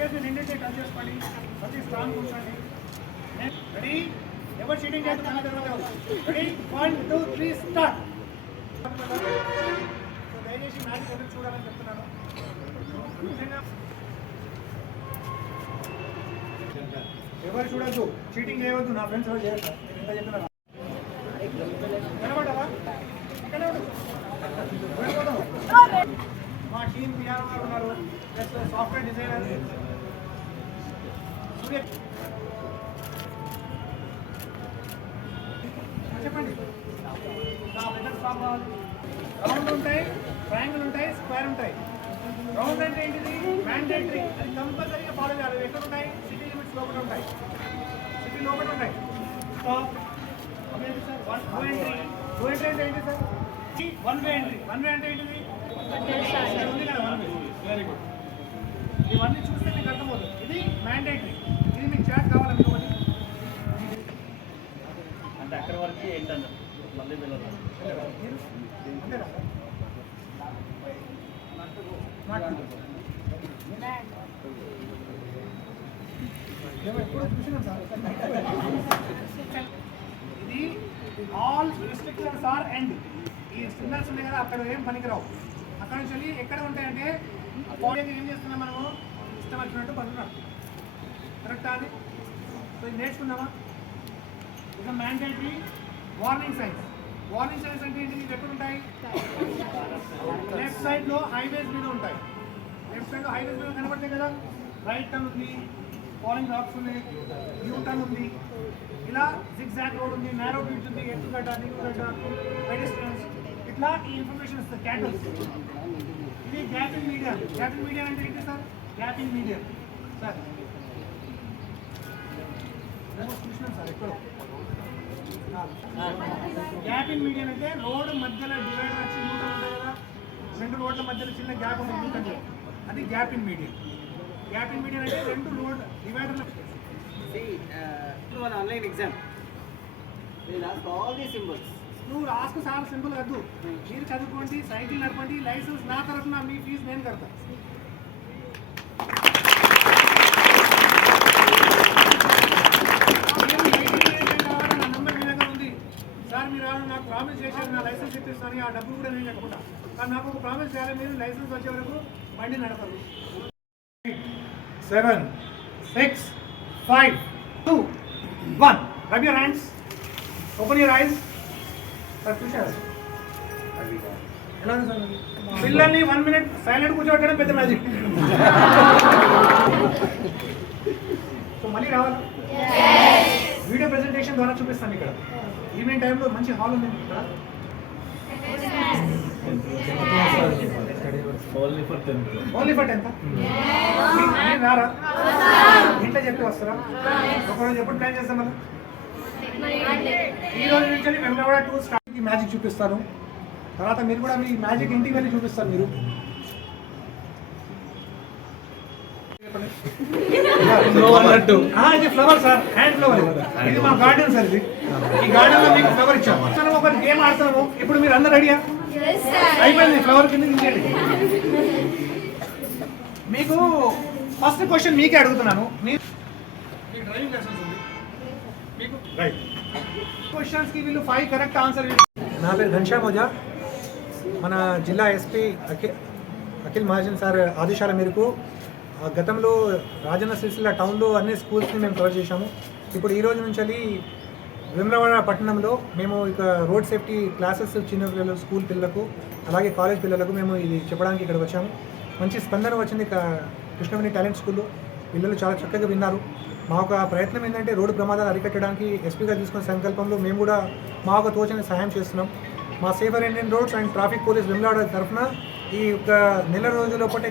సింగర్ని నిండింటి touch చేసుకోండి. ప్రతి strong కూర్చోండి. రెడీ? ఎవరు షీటింగ్ చేస్తే కన్నా జరగదు ready? One three start. So దయచేసి మ్యాచ్ ఎదురు చూడాలని చెప్తున్నాను. ఎవరు చూడద్దు? చీటింగ్ చేయవద్దు. నా ఫ్రెండ్స్ ఎవరు చేయొచ్చు నేను ఎంత చెప్పినా మా టీం పిఆర్ ఉన్నారు. ప్లస్ సాఫ్ట్వేర్ డిజైనర్ చెప్పండి రౌండ్ ఉంటాయి ట్రయాంగిల్ ఉంటాయి స్క్వేర్ ఉంటాయి రౌండ్ అంటే ఏంటిది మ్యాండేటరీ అది కంపల్సరీగా ఫాలో చేయాలి ఎక్కడ ఉంటాయి సిటీ లిమిట్స్ లోపల ఉంటాయి సిటీ లోపల ఉంటాయి stop one two entry two entry అంటే ఏంటి sir one way entry one way అంటే ఏంటిది ఉంది కదా వన్ వే వెరీ గుడ్ ఇవన్నీ చూసి మీకు అర్థమవుతుంది ఇది మ్యాండేటరీ ఇది మీకు చాట్ కావాలి మీకు ఒకటి అంటే అక్కడ వరకు ఏంటన్నారు మళ్ళీ వెళ్ళాలి మీరు? అంతేనా సార్? మాట్లాడు. మేము ఎప్పుడూ చూసినాం సార్. ఇది ఆల్ రిస్ట్రిక్షన్స్ ఆర్ ఎండ్ ఈ సిగ్నల్స్ ఉన్నాయి కదా అక్కడ ఏం పనికిరావు అక్కడ నుంచి వెళ్ళి ఎక్కడ ఉంటాయంటే బాడీకి ఏం చేస్తున్నాం మనము ఇష్టం వచ్చినట్టు పడుతున్నాం కరెక్టా అది సో ఇది నేర్చుకున్నామా ఇక mandatory warning signs warning signs అంటే ఏంటి ఎక్కడ ఉంటాయి లెఫ్ట్ సైడ్లో హైవేస్ మీద ఉంటాయి. లెఫ్ట్ సైడ్లో హైవేస్ మీద కనబడతాయి కదా? రైట్ టర్న్ ఉంది ఫాలింగ్ రాక్స్ ఉన్నాయి యూ టర్న్ ఉంది. ఇలా సిక్స్ జాక్ రోడ్ ఉంది నేరో బ్రిడ్జ్ ఉంది ఎత్తుగడ్డ దిగుగడ్డ పెడిస్ట్రియన్స్ ఇట్లా ఈ ఇన్ఫర్మేషన్ ఇస్తుంది క్యాటల్స్ ఇది గ్యాపింగ్ మీడియా గ్యాపింగ్ మీడియా అంటే ఏంటి sir? Gap in median sir చూసినాం సార్ ఎక్కడో. గ్యాపింగ్ మీడియా అంటే రోడ్ మధ్యలో డివైడర్ వచ్చి న్యూటన్ ఉంటుంది కదా? రెండు రోడ్ల మధ్యలో చిన్న గ్యాప్ ఉంటుంది అది గ్యాపింగ్ మీడియం. గ్యాపింగ్ మీడియం అంటే రెండు రోడ్ డివైడర్లు. See, uh, online exam. They'll ask all these symbols. నువ్వు రాసుకు చాలా సింపుల్ వద్దు. మీరు చదువుకోండి సైకిల్ నడపండి లైసెన్స్ నా తరఫున మీ ఫీజు నేను కడతా. నాకు ఒక ప్రామిస్ చేయాలి మీరు లైసెన్స్ వచ్చే వరకు బండి నడపరు. Seven six five two one rub your hands open your eyes sir చూశారు? ఎలా ఉంది సార్ పిల్లల్ని వన్ మినిట్ సైలెంట్ కూర్చోబెట్టడం పెద్ద మ్యాజిక్ సో మళ్ళీ రావాలి? వీడియో ప్రెజెంటేషన్ ద్వారా చూపిస్తాను ఇక్కడ. ఈవినింగ్ టైంలో మంచి హాల్ ఉంది ఇక్కడ. Only for tenth. Only for tenth మీరు రారా? ఇంట్లో చెప్పి వస్తారా? ఒకరోజు ఎప్పుడు ప్లాన్ చేస్తాం మనం? ఈ రోజు నుంచి మేము కూడా టూ స్టార్ట్ మ్యాజిక్ చూపిస్తాను. తర్వాత మీరు కూడా మీ మ్యాజిక్ ఇంటికి వెళ్ళి చూపిస్తారు మీరు. ఇది ఫ్లవర్ సార్ హ్యాండ్ ఫ్లవర్ ఇది మా గార్డెన్ సార్ ఇది. ఈ గార్డెన్లో మీకు ఫ్లవర్ ఇచ్చాము మనం ఒక గేమ్ ఆడుతున్నాము ఇప్పుడు మీరు అందరు రెడీయా అయిపోయింది ఫ్లవర్ కింద దించండి మీకు ఫస్ట్ క్వశ్చన్ మీకే అడుగుతున్నాను. మీ మీ డ్రైవింగ్ లైసెన్స్ ఉంది. మీకు రైట్ క్వశ్చన్స్కి వీళ్ళు ఫైవ్ కరెక్ట్ ఆన్సర్ నా పేరు ఘనశ్యామ్ ఓజా మన జిల్లా ఎస్పీ అఖిల్ అఖిల్ మహాజన్ సార్ ఆదేశాల మేరకు ఆ గతంలో రాజన్న సిరిసిల్ల టౌన్లో అన్ని స్కూల్స్ని మేము కవర్ చేశాము. ఇప్పుడు ఈ రోజు నుంచి వేములవాడ పట్టణంలో మేము ఇక రోడ్ సేఫ్టీ క్లాసెస్ చిన్న పిల్లలు స్కూల్ పిల్లలకు అలాగే కాలేజ్ పిల్లలకు మేము ఇది చెప్పడానికి ఇక్కడికి వచ్చాము. మంచి స్పందన వచ్చింది కృష్ణవేణి టాలెంట్ స్కూల్లో. పిల్లలు చాలా చక్కగా విన్నారు. మా ఒక ప్రయత్నం ఏంటంటే రోడ్డు ప్రమాదాలు అరికట్టడానికి ఎస్పీగా తీసుకున్న సంకల్పంలో మేము కూడా మా ఒక తోచని సహాయం చేస్తున్నాం. మా safer Indian roads and traffic police Vemulawada తరఫున ఈ ఒక నెల రోజుల పాటే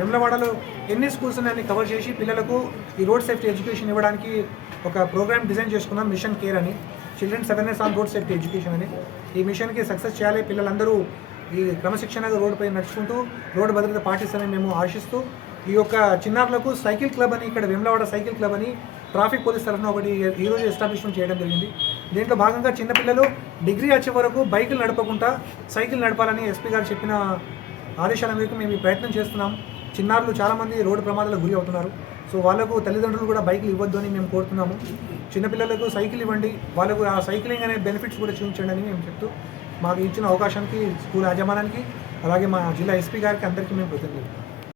వెమ్లవాడలో ఎన్ని స్కూల్స్ ఉన్నాయని కవర్ చేసి పిల్లలకు ఈ రోడ్ సేఫ్టీ ఎడ్యుకేషన్ ఇవ్వడానికి ఒక ప్రోగ్రామ్ డిజైన్ చేసుకున్నాం మిషన్ కేర్ అని. Children's awareness on road safety education అని. ఈ మిషన్కి సక్సెస్ చేయాలి పిల్లలందరూ ఈ క్రమశిక్షణగా రోడ్డుపై నడుచుకుంటూ రోడ్డు భద్రత పాటిస్తారని మేము ఆశిస్తూ ఈ యొక్క చిన్నారులకు సైకిల్ క్లబ్ అని ఇక్కడ వెమ్లవాడ సైకిల్ క్లబ్ అని ట్రాఫిక్ పోలీస్ తరఫున ఒకటి ఈరోజు ఎస్టాబ్లిష్మెంట్ చేయడం జరిగింది. దీంట్లో భాగంగా చిన్నపిల్లలు డిగ్రీ వచ్చే వరకు బైకులు నడపకుండా సైకిల్ నడపాలని ఎస్పీ గారు చెప్పిన ఆదేశాల మేరకు మేము ఈ ప్రయత్నం చేస్తున్నాం. చిన్నారులు చాలామంది రోడ్డు ప్రమాదాలకు గురి అవుతున్నారు. సో వాళ్ళకు తల్లిదండ్రులు కూడా బైక్లు ఇవ్వద్దు అని మేము కోరుతున్నాము. చిన్నపిల్లలకు సైకిల్ ఇవ్వండి. వాళ్ళకు ఆ సైక్లింగ్ అనే బెనిఫిట్స్ కూడా చూపించండి అని మేము చెప్తూ మాకు ఇచ్చిన అవకాశానికి స్కూల్ యాజమాన్యానికి అలాగే మా జిల్లా ఎస్పీ గారికి అందరికీ మేము కృతజ్ఞతలు.